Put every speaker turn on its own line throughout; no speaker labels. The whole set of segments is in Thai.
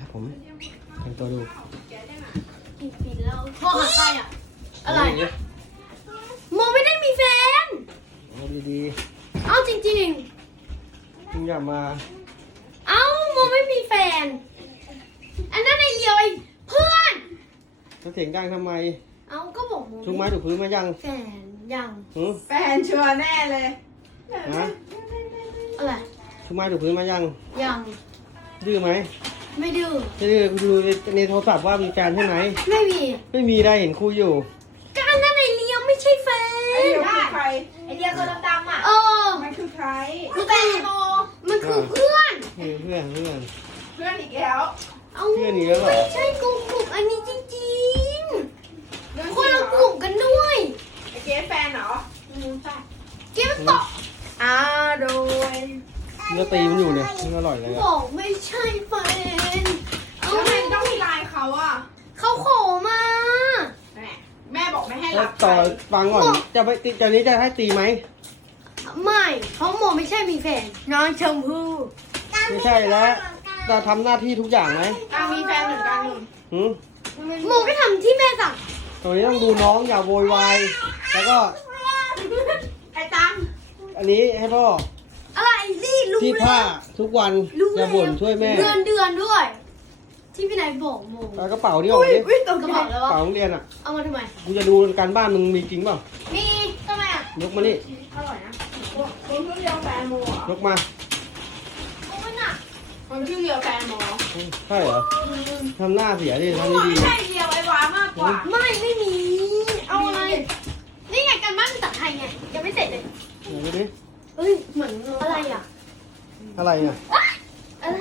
ผมแต่งตัวดู
กินแล้วพ่อหาใครอ่ะอะไร
เนี่ย
โมไม่ได้มีแฟน
เอาดี
เอ้าจริง
ๆมึงอย่ามา
ๆเอ้าโมไม่มีแฟน อันนั้นไอเลียวไอเพื่อน
จะเสียงดังทำไม
เอ้าก็บอกโม
ทุกไม้ถูกพื้นมายัง
แฟนยัง
หือ
แฟนชัวร์แน่เลย
ฮะ
อะไร
ทุกไม้ถูกพื้นมายัง
ยัง ดื้
ดื้อไหม
ไม่ดื้อ
ดื้อดูในโทรศัพท์ว่ามีแฟนใช่ไหม
ไม่มี
ไม่มีได้เห็นคุยอยู่
ก็อันนั้นไอเลียวไม่ใช่แฟ
ไอ้
น
เดียวคือใคร
ไอเดียตัวดำๆอ่ะ
เออ
มันคือใคร
มันคือมันคือเพื่อน
เพื่อน
เพื่อนอีกแล้ว
เอ้า
เพื่อนอีกแล้วเหรอ
ไม่ใช่กลุ่มอันนี้จริงๆคนละกลุ่มกันด้วย
ไอ้เจ๊แฟนเหรอ
เก็บตก
โดย
เนื้อตีมันอยู่เนี่ยมันอร่อยเลย
บ
อะ
อกไม่ใช่แฟนเอา
แล้วทำไมต้องมีไลน์เขาอ่ะ
เขาขอมา
แม่บอกไม่ให้
แล้ว
รับ
ต่อฟังก่อนจะไปตีตอนนี้จะให้ตีไหม
ไม่เขาบอกไม่ใช่มีแฟนน้องชมพู่
ไม่ใช่แล้วจะทำหน้าที่ทุกอย่างไหม
มีแฟนเหมือนกันนุ่น
หืม
โมก็ทำที่แม่สั่ง
ตอนนี้ต้องดูน้องอย่าโวยวายแล้วก็
ไอ้ตัง
อันนี้ให้พ่อ
อะไรรีดรู้
ที่
แล้
ผ้าว ทุกวัน
รู้
อย่าบ่นช่วยแม่
เดือนด้วย ที่พี่นายบอกโม
เอากระเป๋าที่ออกมาดิ
อุ้ยตก
กระ
ใจ
เป๋าแล้ว
กระ
วะ
เป๋าโรงเรียนอ่ะ
เอามาทำไม
กูจะดูการบ้านมึงมีจริงเปล่า
มีทำไมอ่ะ
ยกมานี่
อร่อยนะ
คนชื่อเดียวแฟนโมอ่ะ
ยกมา
โอ้ยน่ะ
คนชื่อเดียวแฟนโม
ใช่เหรอทำหน้าเสียดิทำ
ไม่
ดี
ใช่เดียวไอ้หวามากกว่า
ไม่มีเอาอะไรนี่ไงกันบ้านภาษาไทยไงยังไม่เสร็จเลย
ๆไหนดูดิ
เฮ้ยเหมือนอะไรอ่ะ
อะไรอ่ะ
อะไร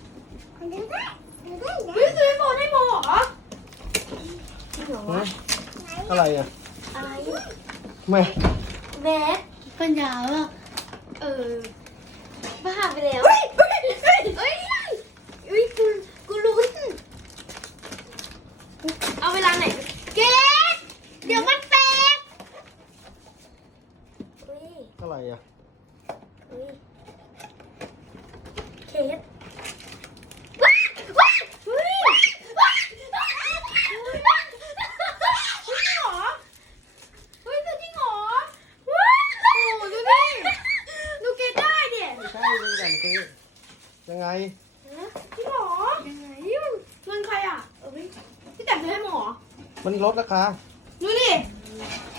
เฮ้ยซื้อโมได้โมเหรอจริงเหรอวะ
อะไรอ่ะ
อะไร
ไม่
แบดปัญญาว่าบ้าไปแล้วเฮ้ยกูลุ้นเอาเวลาไหนเก๊เดี๋ยวมันแตก
อะไรอ่ะ
เคสว้าเฮ้ยจริงเหรอเฮ้ยจริงเหรอว้าวโอ้ดูดิดูเกตได้เนี่ย
ไม่ใช่เป็นกันคือยังไง
จริงเหรอยังไงมันใครอ่ะพี่แต่งซื้อให้หมอ
มันลดราคา
ดูดิ